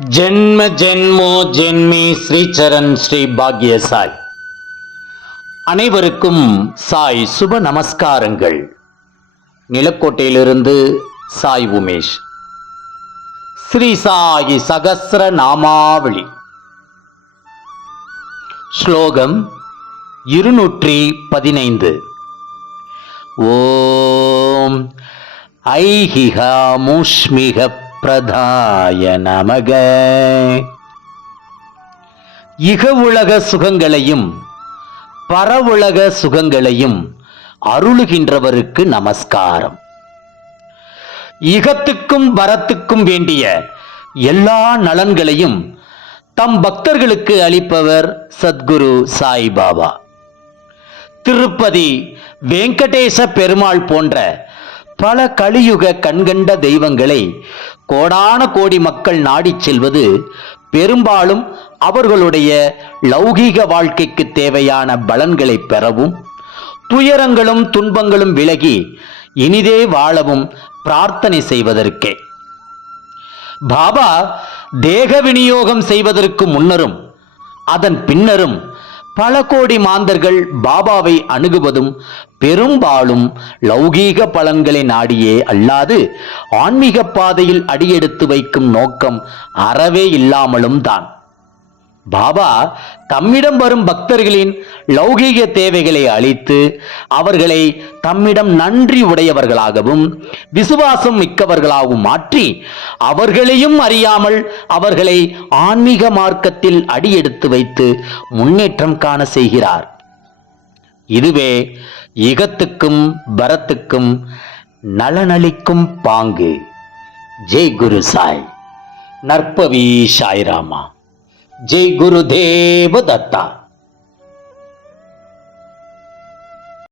ஜென்ம ஜென்மோ ஜென்மி ஸ்ரீச்சரண் ஸ்ரீ பாக்ய சாய் அனைவருக்கும் சாய் சுப நமஸ்காரங்கள். நிலக்கோட்டையிலிருந்து சாய் உமேஷ். ஸ்ரீ சாயி சகசிர நாமாவளி. ஸ்லோகம் இருநூற்றி பதினைந்து. ஓம் ஐஹிகாமுஷ்மிக பிரதாய நமக. இக உலக சுகங்களையும் பரவுலக சுகங்களையும் அருளுகின்றவருக்கு நமஸ்காரம். இகத்துக்கும் வரத்துக்கும் வேண்டிய எல்லா நலன்களையும் தம் பக்தர்களுக்கு அளிப்பவர் சத்குரு சாய்பாபா. திருப்பதி வெங்கடேச பெருமாள் போன்ற பல கலியுக கண்கண்ட தெய்வங்களை கோடான கோடி மக்கள் நாடிச் செல்வது பெரும்பாலும் அவர்களுடைய லௌகீக வாழ்க்கைக்கு தேவையான பலன்களை பெறவும் துயரங்களும் துன்பங்களும் விலகி இனிதே வாழவும் பிரார்த்தனை செய்வதற்கே. பாபா தேக விநியோகம் செய்வதற்கு முன்னரும் அதன் பின்னரும் பல கோடி மாந்தர்கள் பாபாவை அணுகுவதும் பெரும்பாலும் லௌகீக பலன்களை நாடியே அல்லாது ஆன்மீக பாதையில் அடியெடுத்து வைக்கும் நோக்கம் அறவே இல்லாமலும் தான். பாபா தம்மிடம் வரும் பக்தர்களின் லௌகீக தேவைகளை அளித்து அவர்களை தம்மிடம் நன்றி உடையவர்களாகவும் விசுவாசம் மிக்கவர்களாகவும் மாற்றி அவர்களையும் அறியாமல் அவர்களை ஆன்மீக மார்க்கத்தில் அடியெடுத்து வைத்து முன்னேற்றம் காண செய்கிறார். இதுவே இகத்துக்கும் பரத்துக்கும் நலனளிக்கும் பாங்கு. ஜெய் குரு சாய். நற்பவி சாய்ராமா. જય ગુરુદેવ દત્તા.